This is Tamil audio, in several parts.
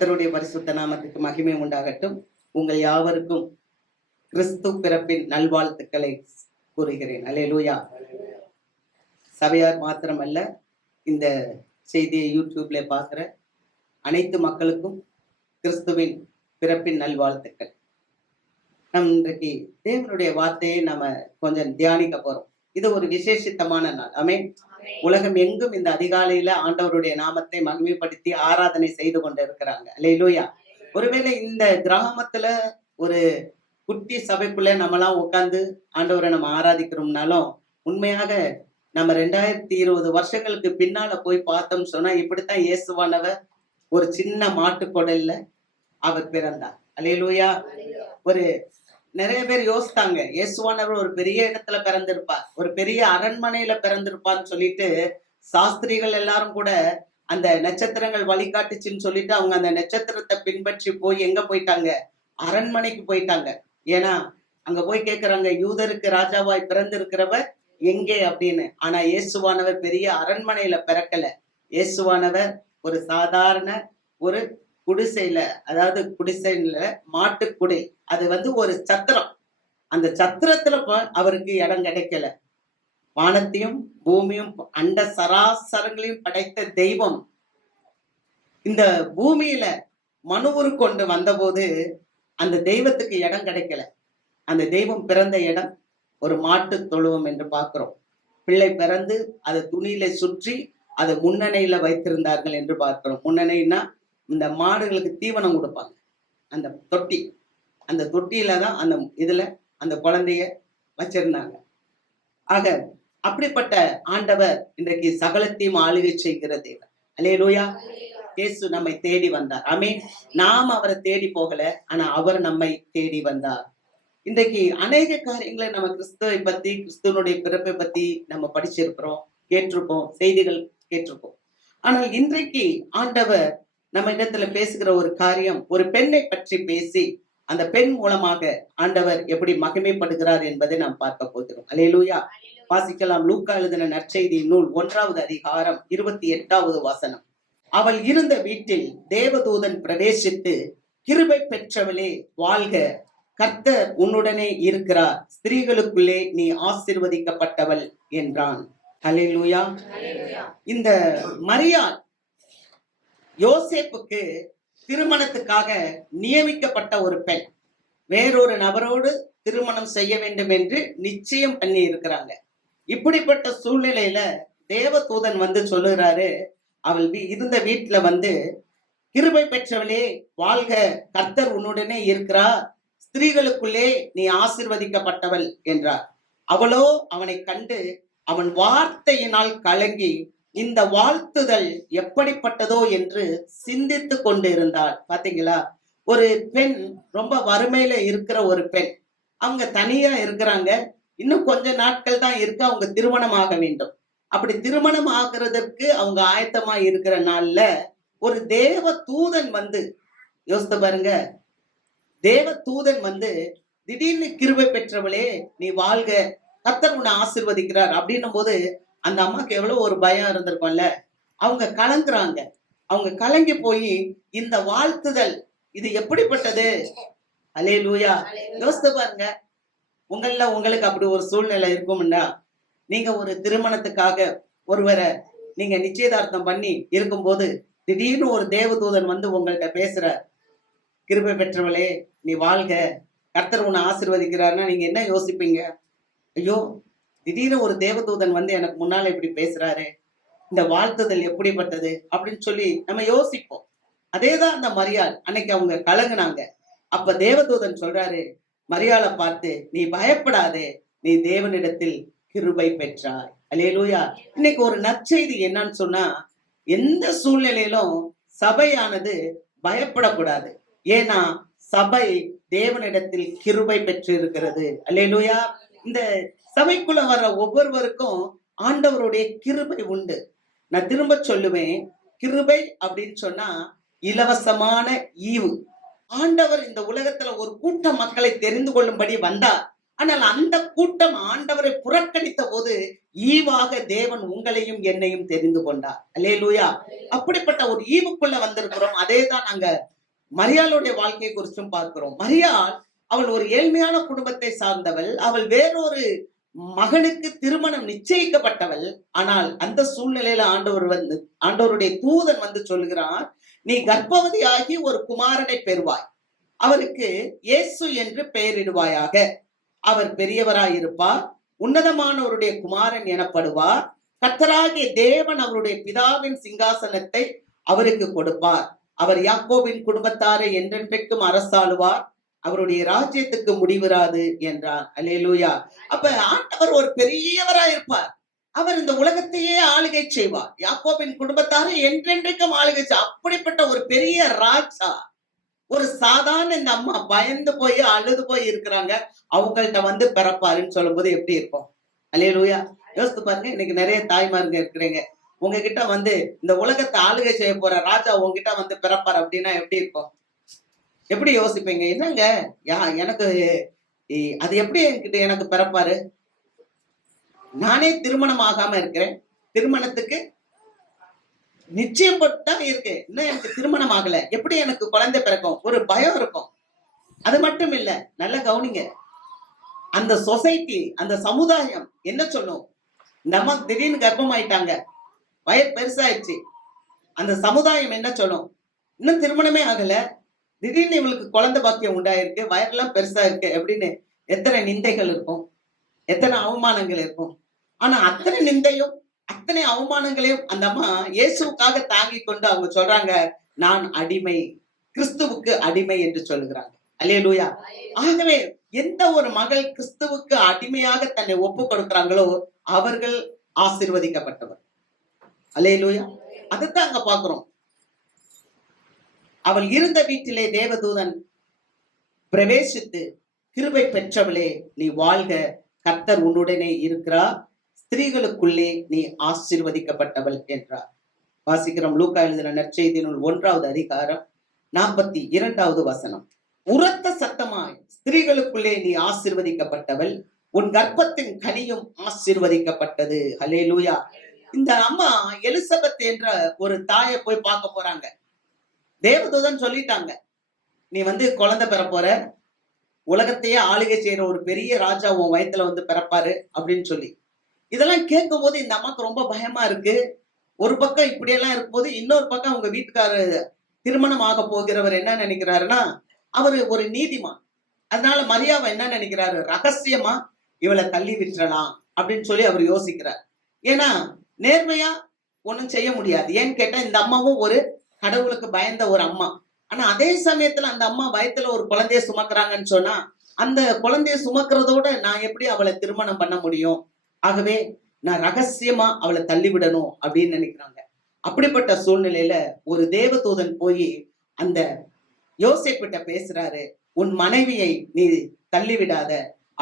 கர்த்தருடைய பரிசுத்த நாமத்துக்கு மகிமை உண்டாகட்டும். உங்கள் யாவருக்கும் கிறிஸ்து பிறப்பின் நல்வாழ்த்துக்களை கூறுகிறேன். அல்லேலூயா. சபையார் மாத்திரமல்ல, இந்த செய்தியை யூடியூப்ல பார்க்கிற அனைத்து மக்களுக்கும் கிறிஸ்துவின் பிறப்பின் நல்வாழ்த்துக்கள். இன்றைக்கு தேவனுடைய வார்த்தையை நம்ம கொஞ்சம் தியானிக்க போறோம். இது ஒரு விசேஷித்தமான நாள். ஆமென். உலகம் எங்கும் இந்த அதிகாலையில ஆண்டவருடைய நாமத்தை மகிமைப்படுத்தி ஆராதனை செய்து கொண்டு இருக்கிறாங்க. அல்லேலூயா. ஒருவேளை இந்த கிராமத்துல ஒரு குட்டி சபைக்குள்ள நம்மலாம் உட்கார்ந்து ஆண்டவரை நம்ம ஆராதிக்கிறோம்னாலும், உண்மையாக நம்ம 2020 வருஷங்களுக்கு பின்னால போய் பார்த்தோம்னு சொன்னா, இப்படித்தான் இயேசுவானவர் ஒரு சின்ன மாட்டுக்கொடல்ல அவர் பிறந்தார். அல்லேலூயா. ஒரு நிறைய பேர் யோசித்தாங்க, இயேசுவானவர் ஒரு பெரிய இடத்துல பிறந்திருப்பார், ஒரு பெரிய அரண்மனையில பிறந்திருப்பார்னு சொல்லிட்டு சாஸ்திரிகள் எல்லாரும் கூட அந்த நட்சத்திரங்கள் வழிகாட்டுச்சுன்னு சொல்லிட்டு அவங்க அந்த நட்சத்திரத்தை பின்பற்றி போய் எங்க போயிட்டாங்க? அரண்மனைக்கு போயிட்டாங்க. ஏன்னா அங்க போய் கேட்கிறாங்க, யூதருக்கு ராஜாவாய் பிறந்திருக்கிறவர் எங்கே அப்படின்னு. ஆனா இயேசுவானவர் பெரிய அரண்மனையில பிறக்கல. இயேசுவானவர் ஒரு சாதாரண ஒரு குடிசையில, அதாவது குடிசைல மாட்டுக்குடை, அது ஒரு சத்திரம். அந்த சத்திரத்துல அவருக்கு இடம் கிடைக்கல. வானத்தையும் பூமியும் அண்ட சராசரங்களையும் படைத்த தெய்வம் இந்த பூமியில மனுவுரு கொண்டு வந்தபோது அந்த தெய்வத்துக்கு இடம் கிடைக்கல. அந்த தெய்வம் பிறந்த இடம் ஒரு மாட்டு தொழுவம் என்று பார்க்கிறோம். பிள்ளை பிறந்து அதை துணியில சுற்றி அதை முன்னணையில வைத்திருந்தார்கள் என்று பார்க்கிறோம். முன்னணைன்னா இந்த மாடுகளுக்கு தீவனம் கொடுப்பாங்க, அந்த தொட்டி. அந்த தொட்டியில தான் அந்த இதுல அந்த குழந்தைய வச்சிருந்தாங்க. ஆக அப்படிப்பட்ட ஆண்டவர் இன்றைக்கு சகலத்தையும் ஆளுகை செய்கிற தேவன். அல்லேலூயா. இயேசு நம்மை தேடி வந்தார். ஆமென். நாம் அவரை தேடி போகல, ஆனா அவர் நம்மை தேடி வந்தார். இன்றைக்கு அநேக காரியங்களை நம்ம கிறிஸ்துவை பத்தி, கிறிஸ்துவனுடைய பிறப்பை பத்தி நம்ம படிச்சிருக்கிறோம், கேட்டிருப்போம், செய்திகள் கேட்டிருப்போம். ஆனால் இன்றைக்கு ஆண்டவர் நம்ம இடத்துல பேசுகிற ஒரு காரியம், ஒரு பெண்ணை பற்றி பேசி அந்த பெண் மூலமாக ஆண்டவர் எப்படி மகிமைப்படுகிறார் என்பதை நாம் பார்க்க போகிறோம். அல்லேலூயா. வாசிக்கலாம். லூக்கா எழுதின நற்செய்தி நூல் 1வது அதிகாரம் 28வது வசனம். அவள் இருந்த வீட்டில் தேவதூதன் பிரவேசித்து, கிருபை பெற்றவளே வாழ்க, கர்த்தர் உன்னுடனே இருக்கிறார், ஸ்திரீகளுக்குள்ளே நீ ஆசீர்வதிக்கப்பட்டவள் என்றான். அல்லேலூயா. இந்த மரியாள் யோசேப்புக்கு திருமணத்துக்காக நியமிக்கப்பட்ட ஒரு பெண். வேறொரு நபரோடு திருமணம் செய்ய வேண்டும் என்று நிச்சயம் பண்ணி இருக்கிறாங்க. இப்படிப்பட்ட சூழ்நிலையில தேவதூதன் சொல்லுகிறாரு, அவள் இருந்த வீட்டுல கிருபை பெற்றவளே வாழ்க, கர்த்தர் உன்னுடனே இருக்கிறார், ஸ்திரீகளுக்குள்ளே நீ ஆசீர்வதிக்கப்பட்டவள் என்றார். அவளோ அவனை கண்டு அவன் வார்த்தையினால் கலங்கி இந்த வாழ்த்துதல் எப்படிப்பட்டதோ என்று சிந்தித்து கொண்டு இருந்தாள். பாத்தீங்களா? ஒரு பெண், ரொம்ப வறுமையில இருக்கிற ஒரு பெண், அவங்க தனியா இருக்கிறாங்க. இன்னும் கொஞ்ச நாட்கள் தான் இருக்கு, அவங்க திருமணம் ஆக வேண்டும். அப்படி திருமணம் ஆகிறதற்கு அவங்க ஆயத்தமா இருக்கிற நாள்ல ஒரு தேவ தூதன் யோசித்து பாருங்க, தேவ தூதன் திடீர்னு கிருபை பெற்றவளே நீ வாழ்க, கர்த்தர் உன்னை ஆசீர்வதிக்கிறார் அப்படின்னும் போது அந்த அம்மாக்கு எவ்வளவு ஒரு பயம் இருந்திருக்கும்ல. அவங்க கலங்குறாங்க. அவங்க கலங்கி போய் இந்த வாழ்த்துதல் இது எப்படிப்பட்டது? அல்லேலூயா. யோசித்து பாருங்க, உங்களுக்கு அப்படி ஒரு சூழ்நிலை இருக்கும்னா, நீங்க ஒரு திருமணத்துக்காக ஒருவரை நீங்க நிச்சயதார்த்தம் பண்ணி இருக்கும்போது திடீர்னு ஒரு தேவதூதன் உங்கள்கிட்ட பேசுற, கிருபை பெற்றவளே நீ வாழ்க, கர்த்தர் உன்னை ஆசீர்வதிக்கிறார்னா நீங்க என்ன யோசிப்பீங்க? ஐயோ, திடீர்னு ஒரு தேவதூதன் எனக்கு முன்னால இப்படி பேசுறாரு, இந்த வாழ்த்துதல் எப்படிப்பட்டது அப்படின்னு சொல்லி நம்ம யோசிப்போம். அதேதான் அந்த மரியாள். அன்னைக்கு அவங்க கலங்குனாங்க. அப்ப தேவதூதன் சொல்றாரு, மரியாளை பார்த்து, நீ பயப்படாதே, நீ தேவனிடத்தில் கிருபை பெற்றாய். அல்லேலூயா. இன்னைக்கு ஒரு நற்செய்தி என்னன்னு சொன்னா, எந்த சூழ்நிலையிலும் சபையானது பயப்படக்கூடாது. ஏன்னா சபை தேவனிடத்தில் கிருபை பெற்று இருக்கிறது. அல்லேலூயா. இந்த சபைக்குள்ள வர்ற ஒவ்வொருவருக்கும் ஆண்டவருடைய கிருபை உண்டு. நான் திரும்ப சொல்லுவேன், கிருபை அப்படின்னு சொன்னா இலவசமான ஈவு. ஆண்டவர் இந்த உலகத்துல ஒரு கூட்ட மக்களை தெரிந்து கொள்ளும்படி வந்தார். ஆனால் அந்த கூட்டம் ஆண்டவரை புறக்கணித்த போது ஈவாக தேவன் உங்களையும் என்னையும் தெரிந்து கொண்டார். அல்லேலூயா. அப்படிப்பட்ட ஒரு ஈவுக்குள்ள வந்திருக்கிறோம். அதேதான் நாங்க மரியாளுடைய வாழ்க்கையை குறிச்சும் பார்க்கிறோம். மரியாள் அவள் ஒரு ஏழ்மையான குடும்பத்தை சார்ந்தவள். அவள் வேறொரு மகனுக்கு திருமணம் நிச்சயிக்கப்பட்டவள். ஆனால் அந்த சூழ்நிலையில ஆண்டவருடைய தூதன் வந்து சொல்லுகிறார், நீ கர்ப்பவதியாகி ஒரு குமாரனை பெறுவாய், அவருக்கு இயேசு என்று பெயரிடுவாயாக. அவர் பெரியவராயிருப்பார், உன்னதமானவருடைய குமாரன் எனப்படுவார். கர்த்தராகிய தேவன் அவருடைய பிதாவின் சிங்காசனத்தை அவருக்கு கொடுப்பார். அவர் யாக்கோபின் குடும்பத்தாரை என்றென்றைக்கும் அரசாளுவார், அவருடைய ராஜ்யத்துக்கு முடிவிராது என்றார். அல்லேலூயா. அப்ப ஆண்டவர் ஒரு பெரியவராயிருப்பார். அவர் இந்த உலகத்தையே ஆளுகை செய்வார். யாக்கோபின் குடும்பத்தாரை என்றென்றைக்கும் ஆளுகை செய்வார். அப்படிப்பட்ட ஒரு பெரிய ராஜா ஒரு சாதாரண இந்த அம்மா பயந்து போய் அழுது போய் இருக்கிறாங்க, அவங்கள்ட்ட வந்து பிறப்பாருன்னு சொல்லும் போது எப்படி இருக்கும்? அல்லேலூயா. யோசித்து பாருங்க. இன்னைக்கு நிறைய தாய்மாருங்க இருக்கிறீங்க, உங்ககிட்ட வந்து இந்த உலகத்தை ஆளுகை செய்ய போற ராஜா உங்ககிட்ட வந்து பிறப்பார் அப்படின்னா எப்படி இருக்கும்? எப்படி யோசிப்பீங்க? என்னங்க எனக்கு அது எப்படி என்கிட்ட எனக்கு பிறப்பாரு? நானே திருமணம் ஆகாம இருக்கிறேன், திருமணத்துக்கு நிச்சயம் தான் இருக்கு, இன்னும் எனக்கு திருமணம் ஆகல, எப்படி எனக்கு குழந்தை பிறக்கும்? ஒரு பயம் இருக்கும். அது மட்டும் இல்ல, நல்ல கவனிங்க, அந்த சொசைட்டி, அந்த சமுதாயம் என்ன சொல்லும்? நம்ம திடீர்னு கர்ப்பம் ஆயிட்டாங்க, வயது பெருசாயிடுச்சு, அந்த சமுதாயம் என்ன சொல்லும்? இன்னும் திருமணமே ஆகல, திடீர்னு இவளுக்கு குழந்தை பாக்கியம் உண்டாயிருக்கு, வயரெல்லாம் பெருசா இருக்கு அப்படின்னு எத்தனை நிந்தைகள் இருக்கும், எத்தனை அவமானங்கள் இருக்கும். ஆனா அத்தனை நிந்தையும் அத்தனை அவமானங்களையும் அந்த அம்மா இயேசுவுக்காக தாங்கி கொண்டு அவங்க சொல்றாங்க, நான் அடிமை, கிறிஸ்துவுக்கு அடிமை என்று சொல்லுகிறாங்க. அல்லேலூயா. ஆகவே எந்த ஒரு மகள் கிறிஸ்துவுக்கு அடிமையாக தன்னை ஒப்பு கொடுக்கிறாங்களோ அவர்கள் ஆசீர்வதிக்கப்பட்டவர். அல்லேலூயா. அதைத்தான் அங்க பாக்குறோம். அவள் இருந்த வீட்டிலே தேவதூதன் பிரவேசித்து, கிருபை பெற்றவளே நீ வாழ்க, கர்த்தர் உன்னுடனே இருக்கிறார், ஸ்திரீகளுக்குள்ளே நீ ஆசீர்வதிக்கப்பட்டவள் என்றார். வாசிக்கிறோம் லூக்கா எழுதின நற்செய்தி நூல் 1வது அதிகாரம் 42வது வசனம். உரத்த சத்தமாய், ஸ்திரீகளுக்குள்ளே நீ ஆசீர்வதிக்கப்பட்டவள், உன் கர்ப்பத்தின் கனியும் ஆசீர்வதிக்கப்பட்டது. ஹல்லேலூயா. இந்த அம்மா எலிசபெத் என்ற ஒரு தாயை போய் பார்க்க போறாங்க. தேவதூதன் சொல்லிட்டாங்க, நீ வந்து குழந்தை பெற போற, உலகத்தையே ஆளுகை செய்யற ஒரு பெரிய ராஜா உன் வயத்துல வந்து பிறப்பாரு அப்படின்னு சொல்லி. இதெல்லாம் கேட்கும் போது இந்த அம்மாக்கு ரொம்ப பயமா இருக்கு. ஒரு பக்கம் இப்படியெல்லாம் இருக்கும்போது இன்னொரு பக்கம் அவங்க வீட்டுக்காரர் திருமணம் ஆக போகிறவர் என்ன நினைக்கிறாருன்னா, அவரு ஒரு நீதிமான். அதனால மரியாவை என்ன நினைக்கிறாரு, ரகசியமா இவளை தள்ளி விட்டுறலாம் அப்படின்னு சொல்லி அவர் யோசிக்கிறார். ஏன்னா நேர்மையா ஒண்ணும் செய்ய முடியாது. ஏன்னு கேட்டா இந்த அம்மாவும் ஒரு கடவுளுக்கு பயந்த ஒரு அம்மா. ஆனா அதே சமயத்துல அந்த அம்மா வயத்துல ஒரு குழந்தைய சுமக்குறாங்கன்னு சொன்னா, அந்த குழந்தைய சுமக்கிறதோட நான் எப்படி அவளை திருமணம் பண்ண முடியும்? ஆகவே நான் ரகசியமா அவளை தள்ளிவிடணும் அப்படின்னு நினைக்கிறாங்க. அப்படிப்பட்ட சூழ்நிலையில ஒரு தேவதூதன் போய் அந்த யோசேப்பிட்ட பேசுறாரு, உன் மனைவியை நீ தள்ளிவிடாத,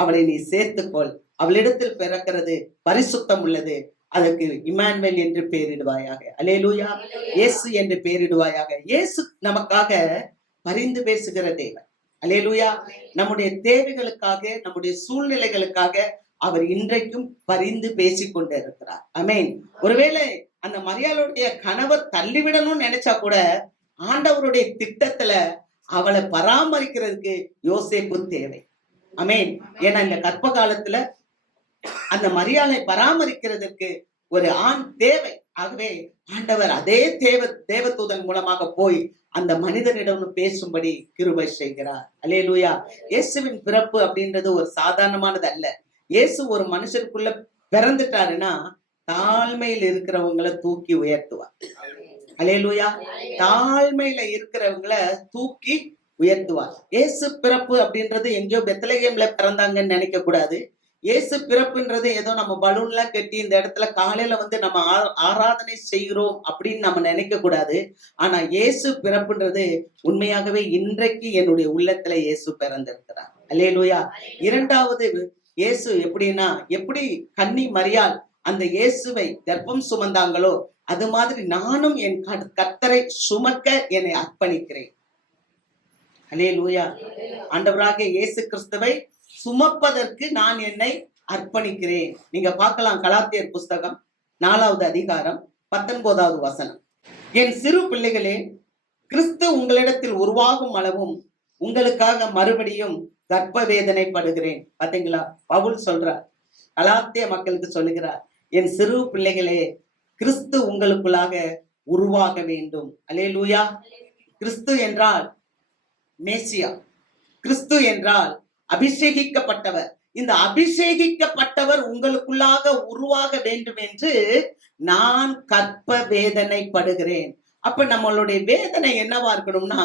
அவளை நீ சேர்த்துக்கொள், அவளிடத்தில் பிறக்கிறது பரிசுத்தம் உள்ளது, அதற்கு இம்மானுவேல் என்று பெயரிடுவாயாக. அல்லேலூயா. இயேசு என்று பெயரிடுவாயாக. இயேசு நமக்காக பரிந்து பேசுகிற தேவன். அல்லேலூயா. நம்முடைய தேவைகளுக்காக, நம்முடைய சூழ்நிலைகளுக்காக அவர் இன்றைக்கும் பரிந்து பேசிக் கொண்டு இருக்கிறார். ஆமென். ஒருவேளை அந்த மரியாளுடைய கணவர் தள்ளிவிடணும்னு நினைச்சா கூட ஆண்டவருடைய திட்டத்துல அவளை பராமரிக்கிறதுக்கு யோசேப்பு தேவை. ஆமென். ஏன்னா இந்த கற்ப காலத்துல அந்த மரியாளை பராமரிக்கிறதுக்கு ஒரு ஆண் தேவை. ஆகவே ஆண்டவர் அதே தேவதூதன் மூலமாக போய் அந்த மனிதனிடம் பேசும்படி கிருபை செய்கிறார். அல்லேலூயா. இயேசுவின் பிறப்பு அப்படின்றது ஒரு சாதாரணமானது அல்ல. இயேசு ஒரு மனுஷருக்குள்ள பிறந்துட்டாருன்னா தாழ்மையில் இருக்கிறவங்களை தூக்கி உயர்த்துவார். அல்லேலூயா. தாழ்மையில இருக்கிறவங்களை தூக்கி உயர்த்துவார். இயேசு பிறப்பு அப்படின்றது எங்கேயோ பெத்லகேம்ல பிறந்தாங்கன்னு நினைக்க கூடாது. இயேசு பிறப்புன்றது ஏதோ நம்ம பலூன்லாம் கட்டி இந்த இடத்துல காலையில வந்து நம்ம ஆராதனை செய்கிறோம் அப்படின்னு நம்ம நினைக்க கூடாது. ஆனா இயேசு பிறப்புன்றது உண்மையாகவே இன்றைக்கு என்னுடைய உள்ளத்துல இயேசு பிறந்திருக்கிறார். அல்லேலூயா. இரண்டாவது இயேசு எப்படின்னா, எப்படி கன்னி மரியாள் அந்த இயேசுவை கர்ப்பம் சுமந்தாங்களோ அது மாதிரி நானும் என் கர்த்தரை சுமக்க என்னை அர்ப்பணிக்கிறேன். அல்லேலூயா. ஆண்டவராகிய இயேசு கிறிஸ்துவை சுமப்பதற்கு நான் என்னை அர்ப்பணிக்கிறேன். நீங்க பார்க்கலாம் கலாத்தியர் புஸ்தகம் 4வது அதிகாரம் 19வது வசனம். என் சிறு பிள்ளைகளே, கிறிஸ்து உங்களிடத்தில் உருவாகும் அளவும் உங்களுக்காக மறுபடியும் கர்ப்ப வேதனைப்படுகிறேன். பாத்தீங்களா, பவுல் சொல்றார், கலாத்திய மக்களுக்கு சொல்லுகிறார், என் சிறு பிள்ளைகளே, கிறிஸ்து உங்களுக்குள்ளாக உருவாக வேண்டும். அல்லேலூயா. கிறிஸ்து என்றால் மேசியா, கிறிஸ்து என்றால் அபிஷேகிக்கப்பட்டவர். இந்த அபிஷேகிக்கப்பட்டவர் உங்களுக்குள்ளாக உருவாக வேண்டும் என்று நான் கர்ப்ப வேதனைப்படுகிறேன். அப்ப நம்மளுடைய வேதனை என்னவா இருக்கணும்னா,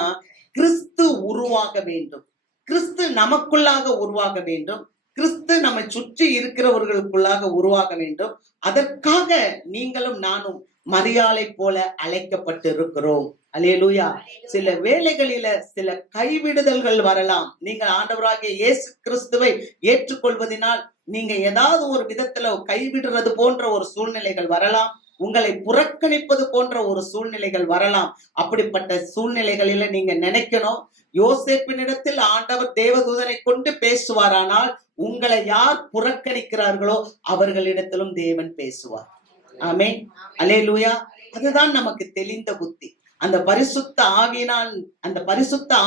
கிறிஸ்து உருவாக வேண்டும், கிறிஸ்து நமக்குள்ளாக உருவாக வேண்டும், கிறிஸ்து நம்மை சுற்றி இருக்கிறவர்களுக்குள்ளாக உருவாக வேண்டும். அதற்காக நீங்களும் நானும் மரியாளை போல அழைக்கப்பட்டு இருக்கிறோம். அல்லேலூயா. சில வேளைகளில சில கைவிடுதல்கள் வரலாம். நீங்கள் ஆண்டவராகிய இயேசு கிறிஸ்துவை ஏற்றுக்கொள்வதனால் நீங்க ஏதாவது ஒரு விதத்துல கைவிடுறது போன்ற ஒரு சூழ்நிலைகள் வரலாம். உங்களை புறக்கணிப்பது போன்ற ஒரு சூழ்நிலைகள் வரலாம். அப்படிப்பட்ட சூழ்நிலைகளில நீங்க நினைக்கணும், யோசேப்பினிடத்தில் ஆண்டவர் தேவதூதனை கொண்டு பேசுவாரானால் உங்களை யார் புறக்கணிக்கிறார்களோ அவர்களிடத்திலும் தேவன் பேசுவார். ஆமென். அல்லேலூயா. அதுதான் நமக்கு தெளிந்த புத்தி. அந்த பரிசுத்த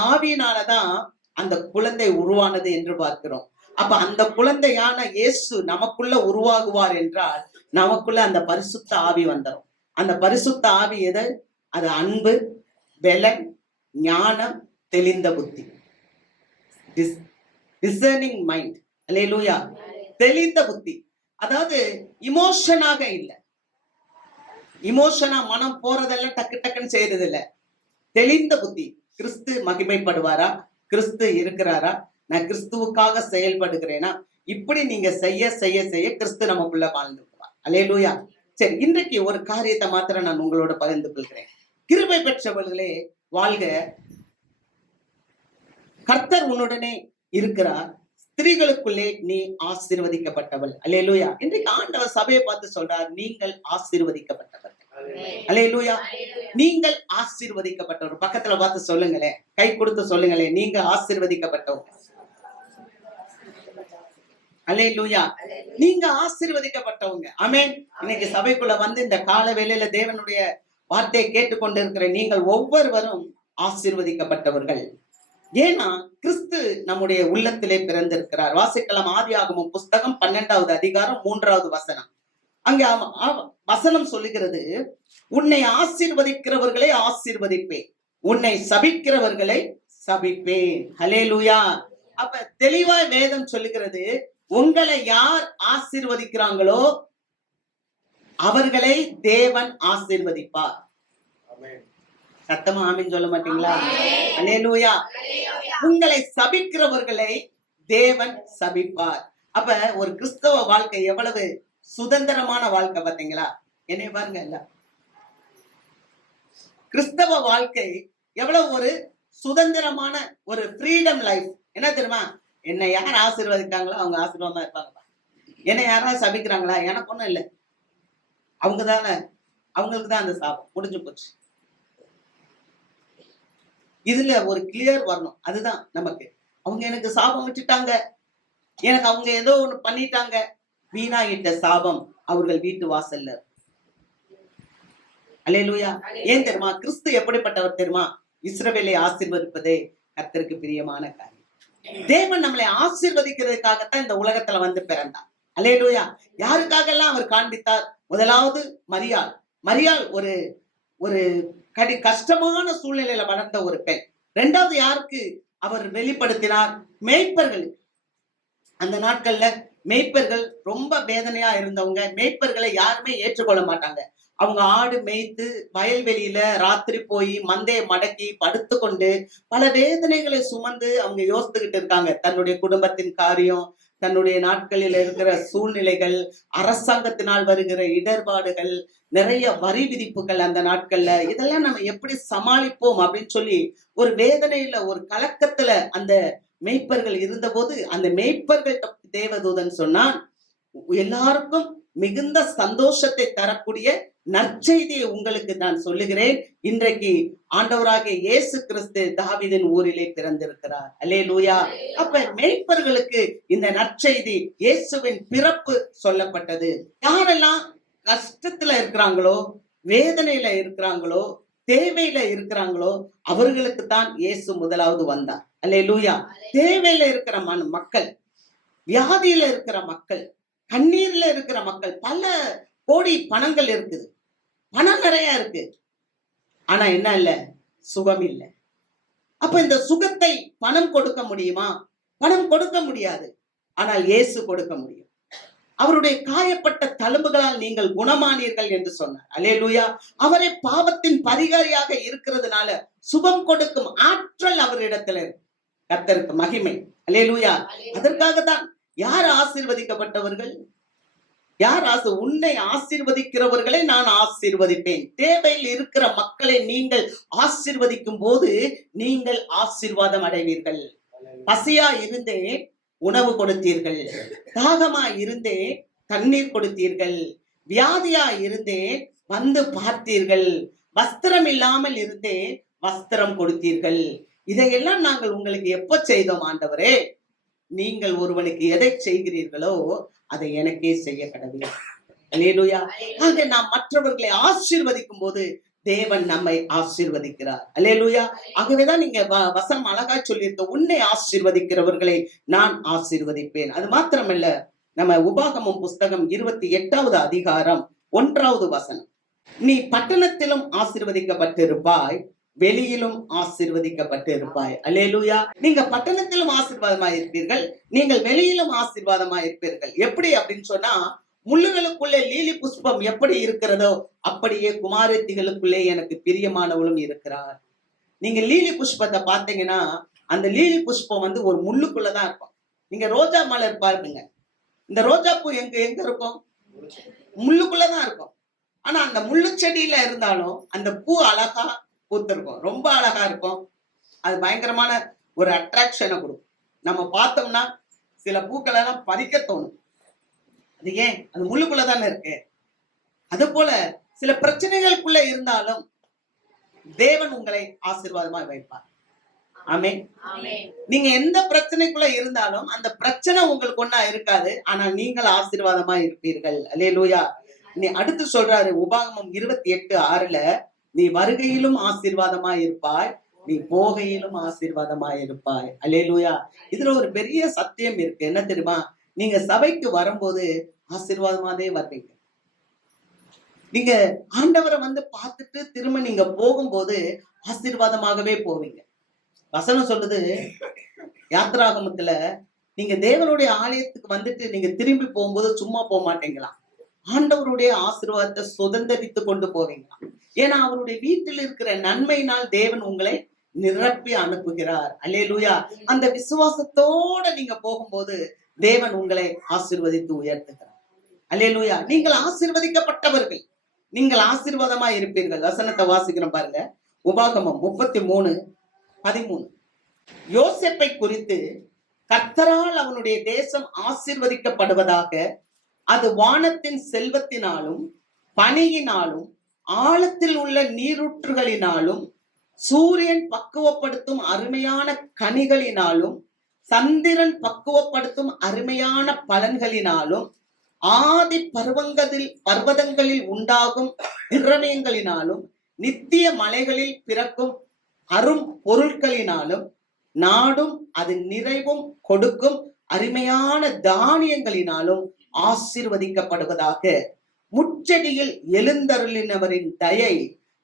ஆவியினாலதான் அந்த குழந்தை உருவானது என்று பார்க்கிறோம். அப்ப அந்த குழந்தையான இயேசு நமக்குள்ள உருவாகுவார் என்றால் நமக்குள்ள அந்த பரிசுத்த ஆவி வந்துடும். அந்த பரிசுத்த ஆவி எது? அது அன்பு, பலன், ஞானம், தெளிந்த புத்தி, டிசர்னிங் மைண்ட். அல்லேலூயா. தெளிந்த புத்தி, அதாவது இமோஷனாக இல்லை, இமோஷனா மனம் போறதெல்லாம் டக்கு டக்குன்னு செய்யறது இல்ல. தெளிந்த புத்தி. கிறிஸ்து மகிமைப்படுவாரா, கிறிஸ்து இருக்கிறாரா, நான் கிறிஸ்துவுக்காக செயல்படுகிறேனா, இப்படி நீங்க செய்ய செய்ய செய்ய கிறிஸ்து நமக்குள்ள வாழ்ந்துக்குவார். அல்லேலூயா. சரி, இன்றைக்கு ஒரு காரியத்தை மாத்திரம் நான் உங்களோட பகிர்ந்து கொள்கிறேன். கிருபை பெற்றவர்களே வாழ்க, கர்த்தர் உன்னுடனே இருக்கிறார், ஸ்திரீகளுக்குள்ளே நீ ஆசீர்வதிக்கப்பட்டவள். அல்லேலூயா. இன்றைக்கு ஆண்டவர் சபையை பார்த்து சொல்றார், நீங்கள் ஆசீர்வதிக்கப்பட்டவர்கள். அல்லேலூயா. நீங்கள் ஆசீர்வதிக்கப்பட்டவர். பக்கத்துல பார்த்து சொல்லுங்களேன், கை கொடுத்து சொல்லுங்களேன், நீங்க ஆசீர்வதிக்கப்பட்டவங்க. அல்லேலூயா. நீங்க ஆசீர்வதிக்கப்பட்டவங்க. ஆமென். இன்னைக்கு சபைக்குள்ள வந்து இந்த கால வேளையில தேவனுடைய வார்த்தையை கேட்டுக்கொண்டு இருக்கிற நீங்கள் ஒவ்வொருவரும் ஆசீர்வதிக்கப்பட்டவர்கள். ஏன்னா கிறிஸ்து நம்முடைய உள்ளத்திலே பிறந்திருக்கிறார். வாசிக்கலாம், ஆதியாகமம் புஸ்தகம் 12வது அதிகாரம் 3வது வசனம். அங்க வசனம் சொல்லுகிறது, உன்னை ஆசீர்வதிக்கிறவர்களை ஆசீர்வதிப்பேன், உன்னை சபிக்கிறவர்களை சபிப்பேன். ஹல்லேலூயா. அப்ப தெளிவாய் வேதம் சொல்லுகிறது, உங்களை யார் ஆசீர்வதிக்கிறாங்களோ அவர்களை தேவன் ஆசீர்வதிப்பார். சத்தமா ஆமென் சொல்ல மாட்டீங்களா? அல்லேலூயா. உங்களை சபிக்கிறவர்களை தேவன் சபிப்பார். அப்ப ஒரு கிறிஸ்தவ வாழ்க்கை எவ்வளவு சுதந்திரமான வாழ்க்கை பாத்தீங்களா? என்னை பாருங்க, இல்ல கிறிஸ்தவ வாழ்க்கை எவ்வளவு ஒரு சுதந்திரமான ஒரு ஃப்ரீடம் லைஃப். என்ன தெரியுமா? என்னை யார் ஆசீர்வதிக்காங்களோ அவங்க ஆசீர்வாதமா இருப்பாங்க. என்னை யாராவது சபிக்கிறாங்களா? எனக்கு ஒண்ணும் இல்லை, அவங்க தானே, அவங்களுக்கு தான் அந்த சாபம் முடிஞ்சு போச்சு. இதுல ஒரு கிளியர் வரணும். அதுதான் நமக்கு. அவங்க எனக்கு சாபம் விட்டுட்டாங்க, எனக்கு அவங்க ஏதோ ஒண்ணு பண்ணிட்டாங்க, வீணாயிட்ட சாபம் அவர்கள் வீட்டு வாசல்ல. அல்லேலூயா. ஏன் தெரியுமா? கிறிஸ்து எப்படிப்பட்டவர் தெரியுமா? இஸ்ரவேலை ஆசீர்வதிப்பதே கர்த்தருக்கு பிரியமான காரியம். தேவன் நம்மளை ஆசீர்வதிக்கிறதுக்காகத்தான் இந்த உலகத்துல வந்து பிறந்தார். அல்லேலூயா. யாருக்காக எல்லாம் அவர் காண்பித்தார்? முதலாவது மரியாள். மரியாள் ஒரு ஒரு கஷ்டமான சூழ்நிலையில வளர்ந்த ஒரு பெண். இரண்டாவது யாருக்கு அவர் வெளிப்படுத்தினார்? மேய்ப்பர்கள். அந்த நாட்கள்ல மேய்ப்பர்கள் ரொம்ப வேதனையா இருந்தவங்க. மேய்ப்பர்களை யாருமே ஏற்றுக்கொள்ள மாட்டாங்க. அவங்க ஆடு மேய்த்து வயல்வெளியில ராத்திரி போய் மந்தையை மடக்கி படுத்து கொண்டு பல வேதனைகளை சுமந்து அவங்க யோசித்துக்கிட்டு இருக்காங்க. தன்னுடைய குடும்பத்தின் காரியம், தன்னுடைய நாட்களில் இருக்கிற சூழ்நிலைகள், அரசாங்கத்தினால் வருகிற இடர்பாடுகள், நிறைய வரி விதிப்புகள் அந்த நாட்கள்ல, இதெல்லாம் நம்ம எப்படி சமாளிப்போம் அப்படின்னு சொல்லி ஒரு வேதனையில ஒரு கலக்கத்துல அந்த மேய்ப்பர்கள் இருந்தபோது, அந்த மேய்ப்பர்கள் தேவதூதன் சொன்னான், எல்லாருக்கும் மிகுந்த சந்தோஷத்தை தரக்கூடிய நற்செய்தியை உங்களுக்கு நான் சொல்லுகிறேன். இன்றைக்கு ஆண்டவராகிய இயேசு கிறிஸ்து தாவீதின் ஊரிலே பிறந்திருக்கிறார். அல்லேலூயா. அப்ப மேய்ப்பர்களுக்கு இந்த நற்செய்தி இயேசுவின் பிறப்பு சொல்லப்பட்டது. யாரெல்லாம் கஷ்டத்துல இருக்கிறாங்களோ, வேதனையில இருக்கிறாங்களோ, தேவையில இருக்கிறாங்களோ, அவர்களுக்கு தான் இயேசு முதலாவது வந்தார். அல்லேலூயா. தேவையில இருக்கிற மக்கள், வியாதியில இருக்கிற மக்கள், கண்ணீர்ல இருக்கிற மக்கள், பல கோடி பணங்கள் இருக்குது, பணம் நிறைய இருக்கு, ஆனா என்ன இல்ல, சுகம் இல்லை. அப்ப இந்த சுகத்தை பணம் கொடுக்க முடியுமா? பணம் கொடுக்க முடியாது. ஆனால் இயேசு கொடுக்க முடியும். அவருடைய காயப்பட்ட தழும்புகளால் நீங்கள் குணமானீர்கள் என்று சொன்னார். அல்லேலூயா. அவரே பாவத்தின் பரிகாரியாக இருக்கிறதுனால சுகம் கொடுக்கும் ஆற்றல் அவரிடத்துல இருக்கு. கர்த்தருக்கு மகிமை. அல்லேலூயா. அதற்காக தான் யார் ஆசீர்வதிக்கப்பட்டவர்கள்? யார் உன்னை ஆசீர்வதிக்கிறவர்களை நான் ஆசீர்வதிப்பேன். தேவையில் இருக்கிற மக்களை நீங்கள் ஆசீர்வதிக்கும் போது நீங்கள் ஆசீர்வாதம் அடைவீர்கள். பசியா இருந்தே உணவு கொடுத்தீர்கள், தாகமா இருந்தே தண்ணீர் கொடுத்தீர்கள், வியாதியா இருந்தே வந்து பார்த்தீர்கள், வஸ்திரம் இல்லாமல் இருந்தே வஸ்திரம் கொடுத்தீர்கள். இதையெல்லாம் நாங்கள் உங்களுக்கு எப்ப செய்தோம் ஆண்டவரே? நீங்கள் ஒருவனுக்கு எதை செய்கிறீர்களோ அதை எனக்கே செய்ய கடவுள். அல்லேலூயா. ஆக நாம் மற்றவர்களை ஆசீர்வதிக்கும் போது தேவன் நம்மை ஆசீர்வதிக்கிறார். அல்லேலூயா. ஆகவேதான் நீங்க வசனம் அழகா சொல்லியிருக்க, உன்னை ஆசீர்வதிக்கிறவர்களை நான் ஆசீர்வதிப்பேன். அது மாத்திரமல்ல, நம்ம உபாகமம் புஸ்தகம் 28வது அதிகாரம் 1வது வசனம், நீ பட்டணத்திலும் ஆசீர்வதிக்கப்பட்டிருப்பாய், வெளியிலும் ஆசீர்வதிக்கப்பட்டு இருப்பாய். அல்லேலூயா. நீங்க பட்டணத்திலும் ஆசீர்வாதமாய் இருப்பீர்கள், நீங்கள் வெளியிலும் ஆசீர்வாதமாய் இருப்பீர்கள். எப்படி அப்படின்னு சொன்னா, முள்ளுகளுக்குள்ளே லீலி புஷ்பம் எப்படி இருக்கிறதோ அப்படியே குமாரத்திகளுக்குள்ளே எனக்கு பிரியமானவளும் இருக்கிறார். நீங்க லீலி புஷ்பத்தை பார்த்தீங்கன்னா, அந்த லீலி புஷ்பம் வந்து ஒரு முள்ளுக்குள்ளதான் இருக்கும். நீங்க ரோஜா மலர் பாருங்க, இந்த ரோஜா பூ எங்க இருக்கும்? முள்ளுக்குள்ளதான் இருக்கும். ஆனா அந்த முள்ளு செடியில இருந்தாலும் அந்த பூ அழகா பூத்திருக்கும், ரொம்ப அழகா இருக்கும். அது பயங்கரமான ஒரு அட்ராக்ஷனை கொடுக்கும். நம்ம பார்த்தோம்னா சில பூக்களை எல்லாம் பறிக்க தோணும். அது ஏன்? அது முள்ளுக்குள்ளதானே இருக்கு. அது போல சில பிரச்சனைகளுக்குள்ள இருந்தாலும் தேவன் உங்களை ஆசீர்வாதமா வைப்பார். ஆமென். நீங்க எந்த பிரச்சனைக்குள்ள இருந்தாலும் அந்த பிரச்சனை உங்களுக்கு ஒண்ணா இருக்காது, ஆனா நீங்கள் ஆசீர்வாதமா இருப்பீர்கள். அல்லேலூயா. நீ அடுத்து சொல்றாரு உபாகமம் 28:6, நீ வருகையிலும் ஆசீர்வாதமா இருப்பாய், நீ போகையிலும் ஆசீர்வாதமா இருப்பாய். அல்லேலூயா. இதுல ஒரு பெரிய சத்தியம் இருக்கு. என்ன தெரியுமா? நீங்க சபைக்கு வரும்போது ஆசீர்வாதமாவே வருவீங்க. நீங்க ஆண்டவரை வந்து பார்த்துட்டு திரும்ப நீங்க போகும்போது ஆசீர்வாதமாகவே போவீங்க. வசனம் சொல்லுது யாத்திராகமத்துல, நீங்க தேவனுடைய ஆலயத்துக்கு வந்துட்டு நீங்க திரும்பி போகும்போது சும்மா போக மாட்டீங்களாம், ஆண்டவருடைய ஆசீர்வாதத்தை சுதந்திரித்து கொண்டு போவீங்களாம். ஏன்னா அவருடைய வீட்டில் இருக்கிற நன்மையினால் தேவன் உங்களை நிரப்பி அனுப்புகிறார். அல்லேலூயா. அந்த விசுவாசத்தோட நீங்க போகும்போது தேவன் உங்களை ஆசீர்வதித்து உயர்த்துகிறார். அல்லேலூயா. நீங்கள் ஆசீர்வதிக்கப்பட்டவர்கள், நீங்கள் ஆசீர்வாதமா இருப்பீர்கள். வசனத்தை வாசிக்கிறோம் பாருங்க. உபாகமம் 33:13. யோசேப்பை குறித்து, கர்த்தரால் அவனுடைய தேசம் ஆசீர்வதிக்கப்படுவதாக, அது வானத்தின் செல்வத்தினாலும் பனியினாலும் ஆழத்தில் உள்ள நீரூற்றுகளினாலும் சூரியன் பக்குவப்படுத்தும் அருமையான கனிகளினாலும் சந்திரன் பக்குவப்படுத்தும் அருமையான பலன்களினாலும் ஆதி பர்வதங்களில் உண்டாகும் திரவியங்களினாலும் நித்திய மலைகளில் பிறக்கும் அரும் பொருட்களினாலும் நாடும் அது நிறைவும் கொடுக்கும் அருமையான தானியங்களினாலும் ஆசீர்வதிக்கப்படுவதாக. முச்செடியில் எழுந்தருளினவரின் தயை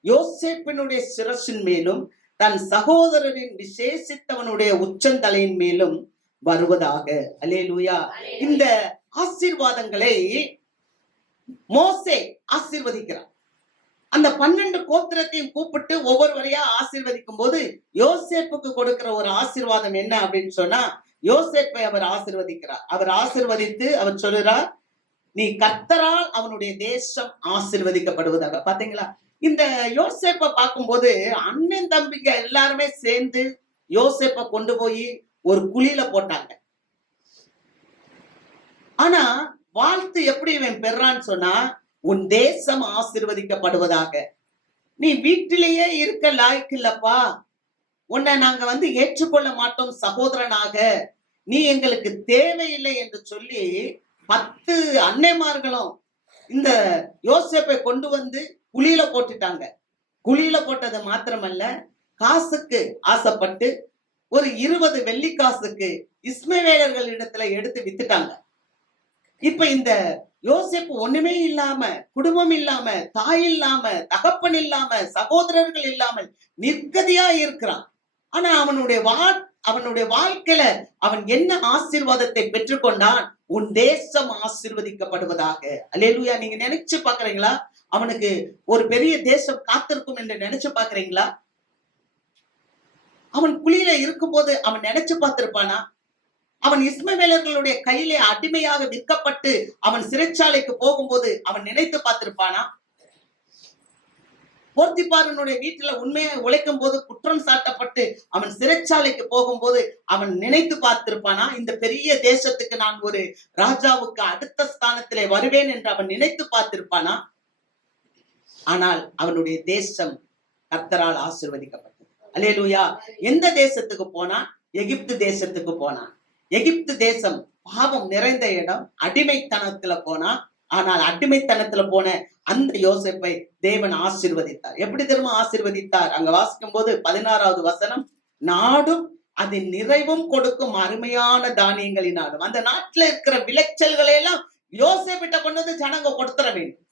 யோசேப்பினுடைய சிரசின் மேலும் தன் சகோதரரின் விசேஷித்தவனுடைய உச்சந்தலையின் மேலும் வருவதாக. அல்லேலூயா. இந்த ஆசீர்வாதங்களை மோசே ஆசீர்வதிக்கிறார். அந்த 12 கோத்திரத்தையும் கூப்பிட்டு ஒவ்வொருவரையா ஆசீர்வதிக்கும் போது யோசேப்புக்கு கொடுக்கிற ஒரு ஆசீர்வாதம் என்ன அப்படின்னு சொன்னா, யோசேப்பை அவர் ஆசீர்வதிக்கிறார். அவர் ஆசீர்வதித்து அவர் சொல்லுறார், நீ கர்த்தரால் அவனுடைய தேசம் ஆசீர்வதிக்கப்படுவதாக. பாத்தீங்களா? இந்த யோசேப்பை பார்க்கும்போது அண்ணன் தம்பிங்க எல்லாருமே சேர்ந்து யோசேப்பை கொண்டு போய் ஒரு குழியில போட்டாங்க. ஆனா வாழ்த்து எப்படி இவன் பெறான்னு சொன்னா, உன் தேசம் ஆசீர்வதிக்கப்படுவதாக. நீ வீட்டிலேயே இருக்க லாய்க்கில்லப்பா, உன்னை நாங்க ஏற்றுக்கொள்ள மாட்டோம் சகோதரனாக, நீ எங்களுக்கு தேவையில்லை என்று சொல்லி 10 அன்னைமார்களும் இந்த யோசேப்பை கொண்டு குழியில போட்டுட்டாங்க. குழியில போட்டது மாத்திரமல்ல, காசுக்கு ஆசைப்பட்டு ஒரு 20 வெள்ளிக்காசுக்கு இஸ்மவேலர்களிடத்துல எடுத்து வித்துட்டாங்க. இப்ப இந்த யோசேப்பு ஒண்ணுமே இல்லாம, குடும்பம் இல்லாம, தாய் இல்லாம, தகப்பன் இல்லாம, சகோதரர்கள் இல்லாமல் நிர்கதியா இருக்கிறான். ஆனா அவனுடைய வாழ்க்கையில அவன் என்ன ஆசீர்வாதத்தை பெற்றுக்கொண்டான்? உன் தேசம் ஆசீர்வதிக்கப்படுவதாக. அல்லேலூயா. நீங்க நினைச்சு பாக்குறீங்களா? அவனுக்கு ஒரு பெரிய தேசம் காத்திருக்கும் என்று நினைச்சு பாக்குறீங்களா? அவன் குழியில இருக்கும்போது அவன் நினைச்சு பார்த்திருப்பானா? அவன் இஸ்மவேலர்களுடைய கையிலே அடிமையாக விற்கப்பட்டு அவன் சிறைச்சாலைக்கு போகும்போது அவன் நினைத்து பார்த்திருப்பானா? போர்த்திபாரனுடைய வீட்டுல உண்மையா உழைக்கும் போது குற்றம் சாட்டப்பட்டு அவன் சிறைச்சாலைக்கு போகும்போது அவன் நினைத்து பார்த்திருப்பானா? இந்த பெரிய தேசத்துக்கு நான் ஒரு ராஜாவுக்கு அடுத்த ஸ்தானத்திலே வருவேன் என்று அவன் நினைத்து பார்த்திருப்பானா? ஆனால் அவனுடைய தேசம் கர்த்தரால் ஆசீர்வதிக்கப்பட்டது. அல்லேலூயா. எந்த தேசத்துக்கு போனான்? எகிப்து தேசத்துக்கு போனான். எகிப்து தேசம் பாவம் நிறைந்த இடம். அடிமைத்தனத்துல போனான். ஆனால் அடிமைத்தனத்துல போன அந்த யோசேப்பை தேவன் ஆசீர்வதித்தார். எப்படி திரும்ப ஆசீர்வதித்தார்? அங்க வாசிக்கும் போது 16வது வசனம், நாடும் அதன் நிறைவும் கொடுக்கும் அருமையான தானியங்களினாலும். அந்த நாட்டுல இருக்கிற விளைச்சல்களை எல்லாம் யோசேப்பிட்ட கொண்டு ஜனங்க கொடுத்துட வேண்டும்.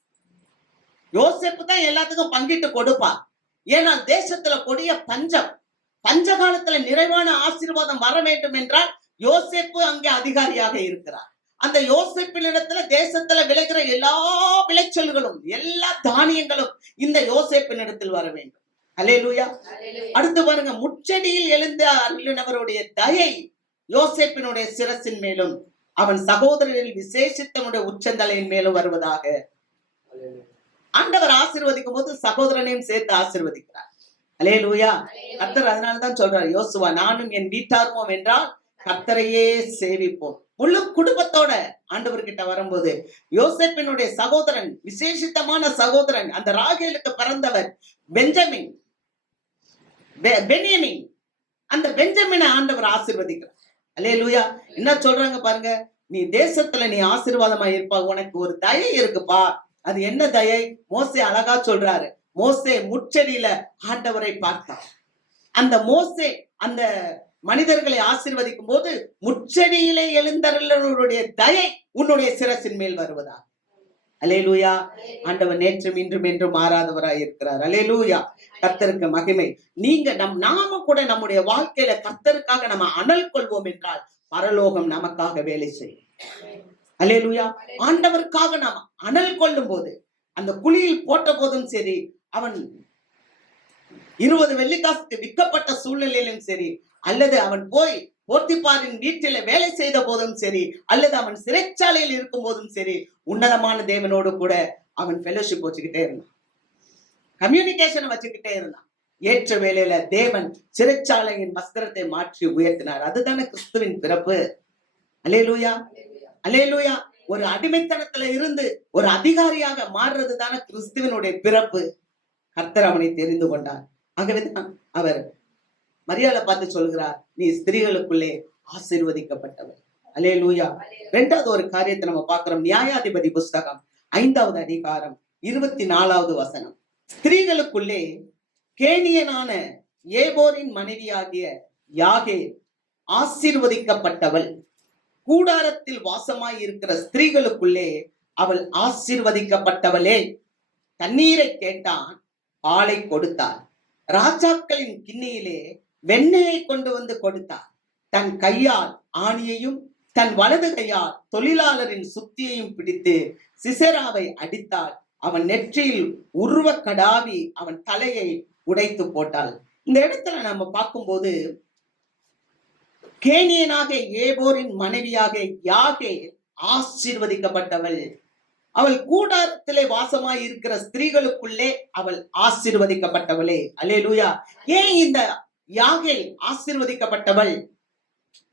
யோசேப்பு தான் எல்லாத்துக்கும் பங்கிட்டு கொடுப்பா. ஏன்னா தேசத்துல கொடிய பஞ்ச காலத்துல நிறைவான ஆசீர்வாதம் வர வேண்டும் என்றால் யோசேப்பு அங்கே அதிகாரியாக இருக்கிறார். அந்த யோசேப்பினிடத்துல தேசத்துல விளைகிற எல்லா விளைச்சல்களும் எல்லா தானியங்களும் இந்த யோசேப்பினிடத்தில் வர வேண்டும். அல்லேலூயா. அடுத்து பாருங்க, முச்செடியில் எழுந்த அருளினவருடைய தயை யோசேப்பினுடைய சிரசின் மேலும் அவன் சகோதரரில் விசேஷித்தனுடைய உச்சந்தலையின் மேலும் வருவதாக. ஆண்டவர் ஆசீர்வதிக்கும் போது சகோதரனையும் சேர்த்து ஆசீர்வதிக்கிறார். அல்லேலூயா. கர்த்தர் அதனாலதான் சொல்றார், யோசுவா நானும் என் வீட்டாருமோ என்றால் கர்த்தரையே சேவிப்போம். முழு குடும்பத்தோட ஆண்டவர்கிட்ட வரும்போது யோசேப்பினுடைய சகோதரன், விசேஷித்தமான சகோதரன், அந்த ராகேலுக்கு பிறந்தவர் பென்யமீன், அந்த பென்யமீனை ஆண்டவர் ஆசீர்வதிக்கிறார். அல்லேலூயா. என்ன சொல்றாங்க பாருங்க, நீ தேசத்துல நீ ஆசீர்வாதமா இருப்பா, உனக்கு ஒரு தயை இருக்குப்பா. அது என்ன தயை? மோசே அழகா சொல்றாரு. மோசே முச்செடியில ஆண்டவரை பார்த்தார். அந்த மோசே அந்த மனிதர்களை ஆசீர்வதிக்கும் போது முச்செடியிலே எழுந்தருளுடைய தயை உன்னுடைய சிரசின் மேல் வருவதா. அல்லேலூயா. ஆண்டவர் நேற்றும் இன்றும் என்றும் மாறாதவராய் இருக்கிறார். அல்லேலூயா. கர்த்தருக்கு மகிமை. நாம கூட நம்முடைய வாழ்க்கையில கர்த்தருக்காக நம்ம அனல் கொள்வோம் என்றால் பரலோகம் நமக்காக வேலை செய்யும். அல்லேலூயா. ஆண்டவருக்காக நாம் அனல் கொள்ளும் போது, அந்த குழியில் போட்ட போதும் சரி, அவன் 20 வெள்ளிக்காசுக்கு விற்கப்பட்ட சூழ்நிலையிலும் சரி, அல்லது அவன் போய் போர்த்திபாரின் வீட்டில வேலை செய்த போதும் சரி, அல்லது அவன் சிறைச்சாலையில் இருக்கும் போதும் சரி, உன்னதமான தேவனோடு கூட அவன் ஃபெலோஷிப் வச்சுக்கிட்டே இருந்தான், கம்யூனிகேஷன் வச்சுக்கிட்டே இருந்தான். ஏற்ற வேளையில தேவன் சிறைச்சாலையின் வஸ்திரத்தை மாற்றி உயர்த்தினார். அதுதானே கிறிஸ்துவின் பிறப்பு. அல்லேலூயா. அல்லேலூயா. ஒரு அடிமைத்தனத்துல இருந்து ஒரு அதிகாரியாக மாறுறது தானே கிறிஸ்துவனுடைய பிறப்பு. கர்த்தர் அவனை தெரிந்து கொண்டார். ஆகவேதான் அவர் மரியாதை பார்த்து சொல்கிறார், நீ ஸ்திரீகளுக்குள்ளே ஆசீர்வதிக்கப்பட்டவர். அல்லேலூயா. 2வது ஒரு காரியத்தை நம்ம பார்க்கிறோம். நியாயாதிபதி புஸ்தகம் 5வது அதிகாரம் 24வது வசனம். ஸ்திரீகளுக்குள்ளே கேனியனான ஏபோரின் மனைவியாகிய யாகேல் ஆசீர்வதிக்கப்பட்டவள். கூடாரத்தில் வாசமாய் இருக்கிற ஸ்திரீகளுக்குள்ளே அவள் ஆசீர்வதிக்கப்பட்டவளே. தண்ணீரை கேட்டான், பாலை கொடுத்தார். ராஜாக்களின் கிண்ணியிலே வெண்ணெயை கொண்டு கொடுத்தார். தன் கையால் ஆணியையும் தன் வலது கையால் தொழிலாளரின் சுத்தியையும் பிடித்து சிசெராவை அடித்தாள். அவன் நெற்றியில் உருவ கடாவி அவன் தலையை உடைத்து போட்டாள். இந்த இடத்துல நம்ம பார்க்கும்போது கேனியனாக ஏபோரின் மனைவியாக யாகேல் ஆசீர்வதிக்கப்பட்டவள். அவள் கூடாரத்திலே வாசமாய் இருக்கிற ஸ்திரீகளுக்குள்ளே அவள் ஆசீர்வதிக்கப்பட்டவளே. அல்லேலூயா. ஏன் இந்த யாகேல் ஆசீர்வதிக்கப்பட்டவள்?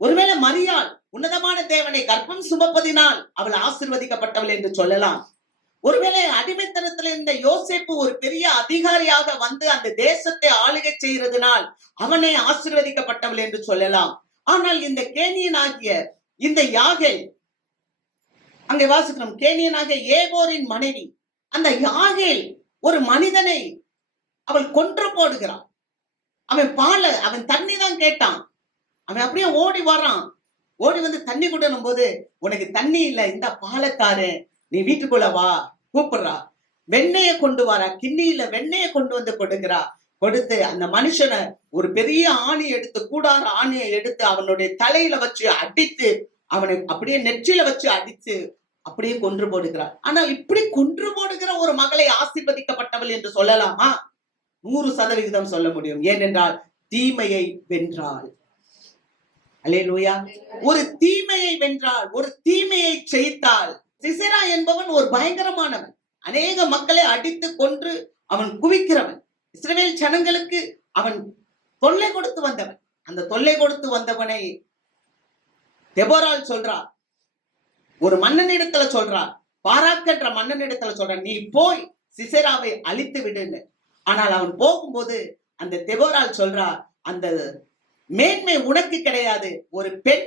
ஒருவேளை மரியாள் உன்னதமான தேவனை கர்ப்பம் சுமப்பதினால் அவள் ஆசீர்வதிக்கப்பட்டவள் என்று சொல்லலாம். ஒருவேளை அடிமைத்தனத்துல இந்த யோசேப்பு ஒரு பெரிய அதிகாரியாக வந்து அந்த தேசத்தை ஆளுகை செய்யறதுனால் அவனே ஆசீர்வதிக்கப்பட்டவள் என்று சொல்லலாம். ஆனால் இந்த கேனியன் ஆகிய இந்த யாகேல், அங்கே வாசிக்கிறோம், கேனியனாக ஏபோரின் மனைவி அந்த யாகேல் ஒரு மனிதனை அவள் கொன்று போடுகிறான். அவன் தண்ணி தான் கேட்டான். அவன் அப்படியே ஓடி வர்றான். ஓடி வந்து தண்ணி குடணும் போது, உனக்கு தண்ணி இல்ல, இந்த பாலத்தாரு, நீ வீட்டுக்குள்ள வா கூப்பிடுறா. வெண்ணெய கொண்டு வரா, கிண்ணியில வெண்ணெய கொண்டு வந்து கொடுக்கிறா. கொடுத்து அந்த மனுஷனை ஒரு பெரிய ஆணி எடுத்து, கூடார ஆணியை எடுத்து அவனுடைய தலையில வச்சு அடித்து, அவனை அப்படியே நெற்றில வச்சு அடித்து அப்படியே கொன்று போடுகிறார். ஆனால் இப்படி கொன்று போடுகிற ஒரு மகளை ஆசீர்வதிக்கப்பட்டவள் என்று சொல்லலாமா? 100% சொல்ல முடியும். ஏனென்றால் தீமையை வென்றாள். அல்லேலூயா. ஒரு தீமையை வென்றாள், ஒரு தீமையை செய்தாள். சிசெரா என்பவன் ஒரு பயங்கரமானவன். அநேக மக்களை அடித்து கொன்று அவன் குவிக்கிறவன். இஸ்ரவேல் ஜனங்களுக்கு அவன் தொல்லை கொடுத்து வந்தவன். அந்த தொல்லை கொடுத்து வந்தவனை தெபோராள் சொல்றா, ஒரு மன்னனிடத்துல சொல்றா, பாராக்கன்ற மன்னனிடத்துல சொல்ற, நீ போய் சிசெராவை அழித்து விடுன்னு. ஆனால் அவன் போகும்போது அந்த தெபோராள் சொல்றா, அந்த மேன்மை உனக்கு கிடையாது, ஒரு பெண்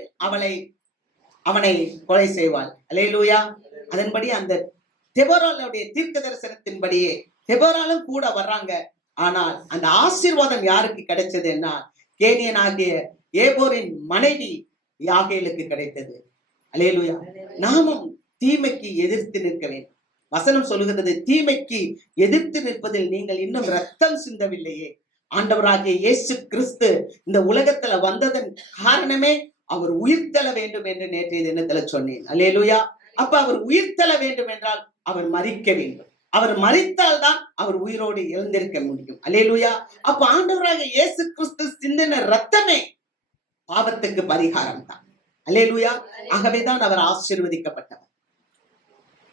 அவனை கொலை செய்வாள். அல்லேலூயா. அதன்படி அந்த தெபோராளுடைய தீர்க்க தரிசனத்தின்படியே தெபோராளும் கூட வர்றாங்க. ஆனால் அந்த ஆசீர்வாதம் யாருக்கு கிடைச்சதுன்னா, கேனியனாகிய ஏபோரின் மனைவி யாகேலுக்கு கிடைத்தது. அல்லேலூயா. நாமும் தீமைக்கு எதிர்த்து நிற்க வேண்டும். வசனம் சொல்லுகிறது, தீமைக்கு எதிர்த்து நிற்பதில் நீங்கள் இன்னும் ரத்தம் சிந்தவில்லையே. ஆண்டவராகிய இயேசு கிறிஸ்து இந்த உலகத்துல வந்ததன் காரணமே அவர் உயிர்த்தெழ வேண்டும் என்று நேற்றைய தினத்துல சொன்னேன். அல்லேலூயா. அப்ப அவர் உயிர்த்தெழ வேண்டும் என்றால் அவர் மரிக்க வேண்டும். அவர் மரித்தால் தான் அவர் உயிரோடு எழுந்திருக்க முடியும். அல்லேலூயா. அப்ப ஆண்டவராகிய இயேசு கிறிஸ்து சிந்தின ரத்தமே பாவத்துக்கு பரிகாரம் தான். அல்லேலூயா. ஆகவேதான் அவர் ஆசீர்வதிக்கப்பட்டவர்.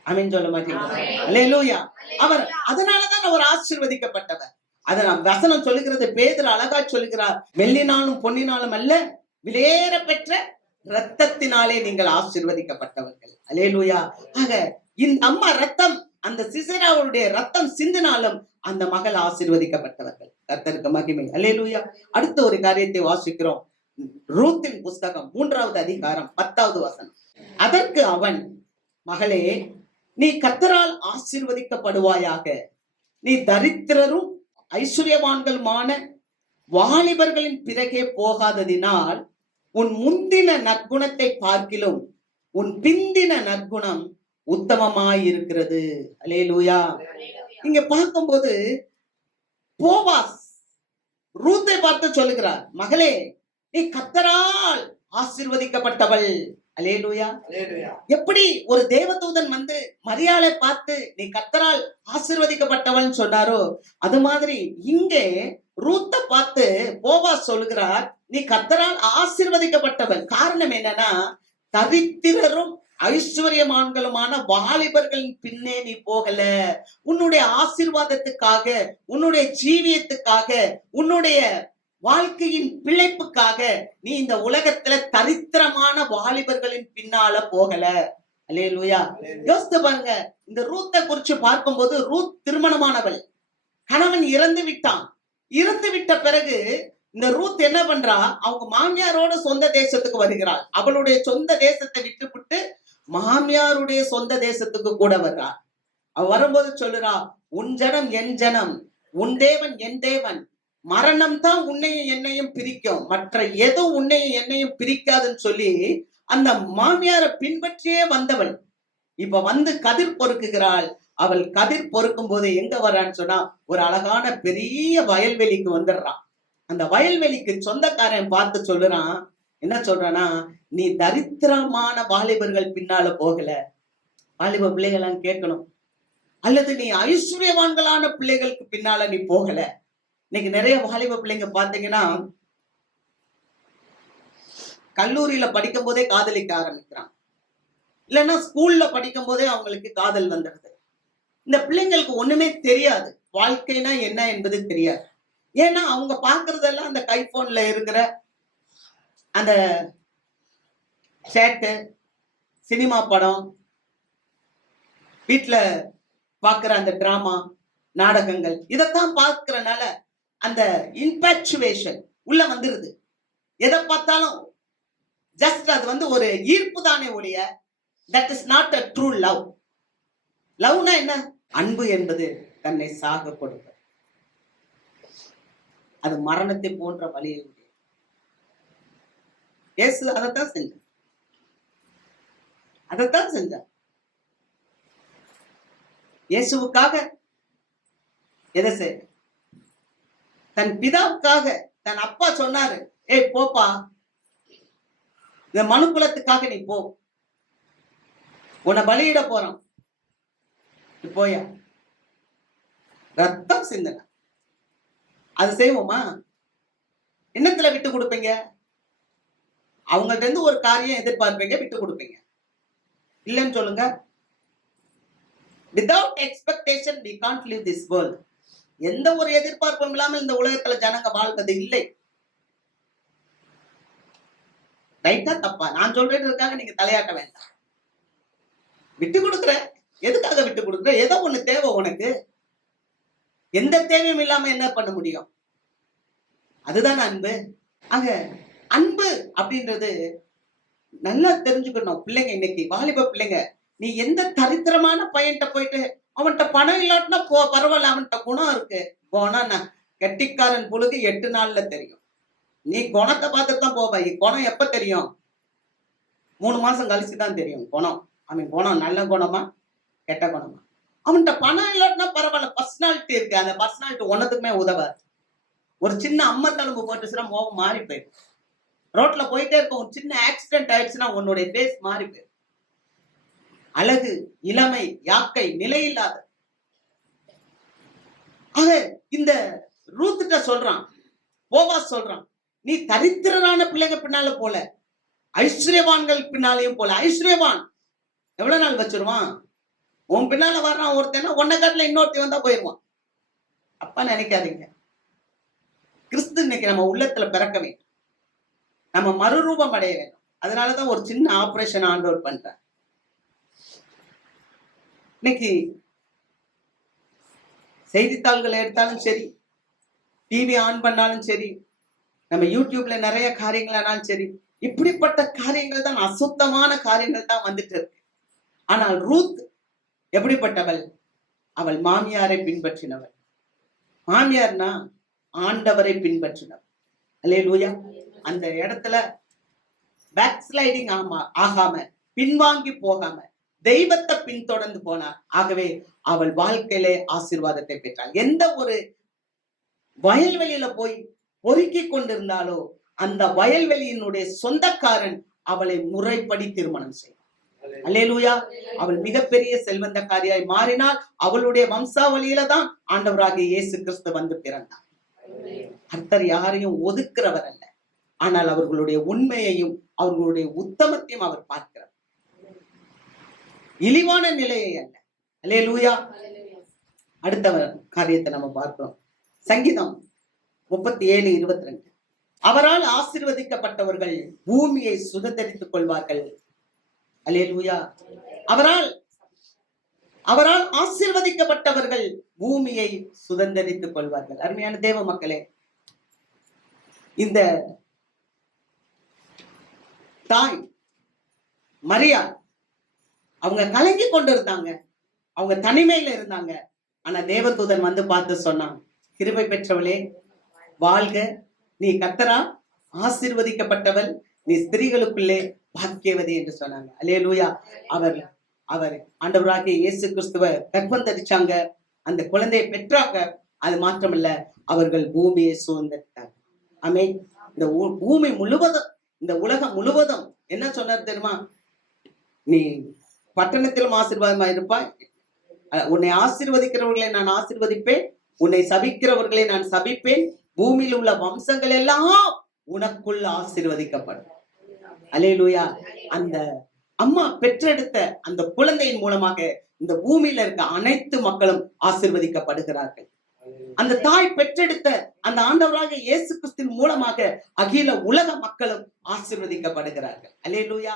ஆமென் சொல்ல மாட்டீங்களா? அல்லேலூயா. அவர் அதனாலதான் அவர் ஆசீர்வதிக்கப்பட்டவர். அத வசனம் சொல்லுகிறது, பேதுரு அழகா சொல்லுகிறார், வெள்ளினாலும் பொன்னினாலும் அல்ல, விலையேற பெற்ற ரத்தத்தினாலே நீங்கள் ஆசீர்வதிக்கப்பட்டவர்கள். அல்லேலூயா. ஆக இந்த அம்மா ரத்தம், அந்த சிசெராவுடைய ரத்தம் சிந்தினாலும் அந்த மகள் ஆசீர்வதிக்கப்பட்டவர்கள். கர்த்தருக்கு மகிமை. அல்லேலூயா. அடுத்த ஒரு காரியத்தை வாசிக்கிறோம். ரூத்தின் புஸ்தகம் 3வது அதிகாரம் 10வது வசனம். அதற்கு அவன், மகளே, நீ கர்த்தரால் ஆசீர்வதிக்கப்படுவாயாக. நீ தரித்திரரும் ஐஸ்வர்யவான்களுமான வாலிபர்களின் பிறகே போகாததினால் உன் முந்தின நற்குணத்தை பார்க்கிலும் உன் பிந்தின நற்குணம் உத்தமமாயிருக்கிறது. அல்லேலூயா. இங்க பார்க்கும்போது போவாஸ் ரூத்தை பார்த்து சொல்லுகிறார், மகளே, நீ கர்த்தரால் ஆசீர்வதிக்கப்பட்டவள். அல்லேலூயா. எப்படி ஒரு தேவதூதன் வந்து மரியாளை பார்த்து நீ கர்த்தரால் ஆசீர்வதிக்கப்பட்டவள் சொன்னாரோ, அது மாதிரி இங்கே ரூத்தை பார்த்து போவாஸ் சொல்லுகிறார், நீ கர்த்தரால் ஆசீர்வதிக்கப்பட்டவள். காரணம் என்னன்னா, தரித்திரரும் ஐஸ்வர்யமான்களுமான வாலிபர்களின் பின்னே நீ போகல. உன்னுடைய ஆசீர்வாதத்துக்காக, உன்னுடைய ஜீவியத்துக்காக, உன்னுடைய வாழ்க்கையின் பிழைப்புக்காக நீ இந்த உலகத்துல தரித்திரமான வாலிபர்களின் பின்னால போகல. அல்லேலூயா. யோசித்து பாருங்க, இந்த ரூத்தை குறிச்சு பார்க்கும்போது, ரூத் திருமணமானவள், கணவன் இறந்து விட்டான். இறந்து விட்ட பிறகு இந்த ரூத் என்ன பண்றா, அவங்க மாமியாரோட சொந்த தேசத்துக்கு வருகிறாள். அவளுடைய சொந்த தேசத்தை விட்டுவிட்டு மாமியாருடைய சொந்த தேசத்துக்கு கூட வர்றா. அவ வரும்போது சொல்லுறா, உன் ஜனம் என் ஜனம், உன் தேவன் என் தேவன். மரணம் தான் உன்னையும் என்னையும் பிரிக்கும், மற்ற எதுவும் உன்னையும் என்னையும் பிரிக்காதுன்னு சொல்லி அந்த மாமியாரை பின்பற்றியே வந்தவள் இப்ப வந்து கதிர் பொறுக்குகிறாள். அவள் கதிர் பொறுக்கும் போது எங்க வர்றான்னு சொன்னா, ஒரு அழகான பெரிய வயல்வெளிக்கு வந்துடுறான். அந்த வயல்வெளிக்கு சொந்தக்காரன் பார்த்து சொல்லுறான், என்ன சொல்றானா, நீ தரித்திரமான வாலிபர்கள் பின்னால போகல. வாலிப பிள்ளைகளாம் கேட்கணும். அல்லது நீ ஐஸ்வர்யவான்களான பிள்ளைகளுக்கு பின்னால நீ போகல. இன்னைக்கு நிறைய வாலிப பிள்ளைங்க பாத்தீங்கன்னா, கல்லூரியில படிக்கும் போதே காதலிக்க ஆரம்பிக்கிறாங்க, இல்லைன்னா ஸ்கூல்ல படிக்கும் போதே அவங்களுக்கு காதல் வந்துடுது. இந்த பிள்ளைங்களுக்கு ஒண்ணுமே தெரியாது, வாழ்க்கைனா என்ன என்பது தெரியாது. ஏன்னா அவங்க பாக்குறதெல்லாம் அந்த கைபோன்ல இருக்கிற அந்த சேட்டு, சினிமா படம், வீட்டுல பாக்குற அந்த டிராமா நாடகங்கள் இதைத்தான் பார்க்கறனால அந்த இன்பாக்சுவேஷன் உள்ள வந்துருது. எதை பார்த்தாலும் ஜஸ்ட் அது வந்து ஒரு ஈர்ப்பு தானே ஒழிய that is not a true love. லவ்னா என்ன? அன்பு என்பது தன்னை சாக கொடுக்க, அது மரணத்தை போன்ற வழியை. இயேசு அதைத்தான் செஞ்சார், அதைத்தான் செஞ்சார். இயேசுவுக்காக எதை செய்ய? தன் பிதாவுக்காக. தன் அப்பா சொன்னாரு, ஏய் போப்பா, இந்த மனுக்குலத்துக்காக நீ போ, உன்னை பலியிட போறான், போயா. ரத்தம் சிந்தன அது செய்வோமா? என்னத்துல விட்டு கொடுப்பீங்க? அவங்கள்ட்ட இருந்து ஒரு காரியம் எதிர்பார்ப்பீங்க, விட்டு கொடுப்பீங்க. இல்லைன்னு சொல்லுங்க. Without expectation we can't live this world. எந்த ஒரு எதிர்பார்ப்பும் இல்லாமல் இந்த உலகத்துல ஜனங்க வாழ்வது இல்லை. ரைட்டா தப்பா? நான் சொல்றதுக்காக நீங்க தலையாட்ட வேண்டாம். விட்டு கொடுக்குற, எதுக்காக விட்டு கொடுக்குற? ஏதோ ஒண்ணு தேவை உனக்கு. எந்த தேவையும் இல்லாம என்ன பண்ண முடியும்? அதுதான் அன்பு. ஆக அன்பு அப்படின்றது நல்லா தெரிஞ்சுக்கணும். பிள்ளைங்க, இன்னைக்கு வாலிப பிள்ளைங்க, நீ எந்த தரித்திரமான பையன்கிட்ட போயிட்டு அவன்கிட்ட பணம் இல்லாட்டினா போ, பரவாயில்ல, அவன்கிட்ட குணம் இருக்கு. குணம் கெட்டிக்காரன் புழுகு 8 நாள்ல தெரியும். நீ குணத்தை பார்த்துட்டு தான் போவ. குணம் எப்ப தெரியும்? 3 மாசம் கழிச்சுதான் தெரியும் குணம். அவன் குணம் நல்ல குணமா கெட்ட குணமா. அவன்கிட்ட பணம் இல்லாட்டினா பரவாயில்ல, பர்சனாலிட்டி இருக்கு. அந்த பர்சனாலிட்டி ஒன்னதுக்குமே உதவாது. ஒரு சின்ன அம்மா தழும்பு போட்டுச்சுன்னா மோகம் மாறி போயிடும். ரோட்ல போயிட்டே இருக்கும், ஒரு சின்ன ஆக்சிடென்ட் ஆயிடுச்சுன்னா உன்னுடைய ஃபேஸ் மாறி போயிடும். அழகு, இளமை, யாக்கை, நிலையில்லாத. ஆக இந்த ரூத்துட்ட சொல்றான், போவாஸ் சொல்றான், நீ தரித்திரரான பிள்ளைங்க பின்னால போல, ஐஸ்வர்யவான்கள் பின்னாலையும் போல. ஐஸ்வர்யவான் எவ்வளவு நாள் வச்சிருவான்? உன் பின்னால வர்றான் ஒருத்தன, உன்னை காட்டுல இன்னொருத்தி வந்தா போயிருவான். அப்பா நினைக்காதீங்க. கிறிஸ்து இன்னைக்கு நம்ம உள்ளத்துல பிறக்க வேண்டும், நம்ம மறுரூபம் அடைய வேண்டும். அதனாலதான் ஒரு சின்ன ஆபரேஷன் ஆண்டவர் பண்றார். இன்னைக்கு செய்தித்தாள்களை எடுத்தாலும் சரி, டிவி ஆன் பண்ணாலும் சரி, நம்ம யூடியூப்ல நிறைய காரியங்கள் ஆனாலும் சரி, இப்படிப்பட்ட காரியங்கள் தான், அசுத்தமான காரியங்கள் தான் வந்துட்டு இருக்கு. ஆனால் ரூத் எப்படிப்பட்டவள்? அவள் மாமியாரை பின்பற்றினவள். மாமியார்னா ஆண்டவரை பின்பற்றினவள். அல்லேலூயா. அந்த இடத்துல பேக் ஸ்லைடிங் ஆகாம, பின்வாங்கி போகாம தெய்வத்தை பின்தொடர்ந்து போனார். ஆகவே அவள் வாழ்க்கையிலே ஆசீர்வாதத்தை பெற்றாள். எந்த ஒரு வயல்வெளியில போய் பொறுக்கி கொண்டிருந்தாலோ அந்த வயல்வெளியினுடைய சொந்தக்காரன் அவளை முறைப்படி திருமணம் செய்தார். அல்லேலூயா. அவள் மிகப்பெரிய செல்வந்தக்காரியாய் மாறினால் அவளுடைய வம்சாவளியில தான் ஆண்டவராகிய இயேசு கிறிஸ்து வந்து பிறந்தார். கர்த்தர் யாரையும் ஒதுக்குறவர் அல்ல, ஆனால் அவர்களுடைய உண்மையையும் அவர்களுடைய உத்தமத்தையும் அவர் பார்க்கிறார், இழிவான நிலையை அல்ல. அல்லேலூயா. அடுத்த காரியத்தை நம்ம பார்க்கிறோம். சங்கீதம் 37:22. அவரால் ஆசீர்வதிக்கப்பட்டவர்கள் பூமியை சுதந்தரித்துக் கொள்வார்கள். அல்லேலூயா. அவரால் ஆசீர்வதிக்கப்பட்டவர்கள் பூமியை சுதந்தரித்துக் கொள்வார்கள். அருமையான தேவ மக்களே, இந்த தாய் மரியா அவங்க கலங்கி கொண்டு இருந்தாங்க, அவங்க தனிமையில இருந்தாங்க. ஆனா தேவதூதன் வந்து பார்த்து சொன்னான், கிருபை பெற்றவளே வாழ்க, நீ கர்த்தரால் ஆசீர்வதிக்கப்பட்டவள், நீ ஸ்திரீகளுக்குள்ளே பாக்கியவதி என்று சொன்னாங்க. அல்லேலூயா. அவர் ஆண்டவராகிய இயேசு கிறிஸ்துவ கர்ப்பம் தரிச்சாங்க, அந்த குழந்தையை பெற்றாங்க. அது மாத்திரமல்ல, அவர்கள் பூமியை சுதந்தரித்தாங்க. ஆமென். இந்த பூமி முழுவதும், இந்த உலகம் முழுவதும் என்ன சொன்னார் தெரியுமா? நீ பட்டணத்திலும் ஆசீர்வாதமா இருப்பாய், உன்னை ஆசீர்வதிக்கிறவர்களை நான் ஆசீர்வதிப்பேன், உன்னை சபிக்கிறவர்களை நான் சபிப்பேன், பூமியில் உள்ள வம்சங்கள் எல்லாம் உனக்குள் ஆசீர்வதிக்கப்படும். அல்லேலூயா. அந்த அம்மா பெற்றெடுத்த அந்த குழந்தையின் மூலமாக இந்த பூமியில இருக்க அனைத்து மக்களும் ஆசீர்வதிக்கப்படுகிறார்கள். அந்த தாய் பெற்றெடுத்த அந்த ஆண்டவராக இயேசு கிறிஸ்துவின் மூலமாக அகில உலக மக்களும் ஆசீர்வதிக்கப்படுகிறார்கள். அல்லேலூயா.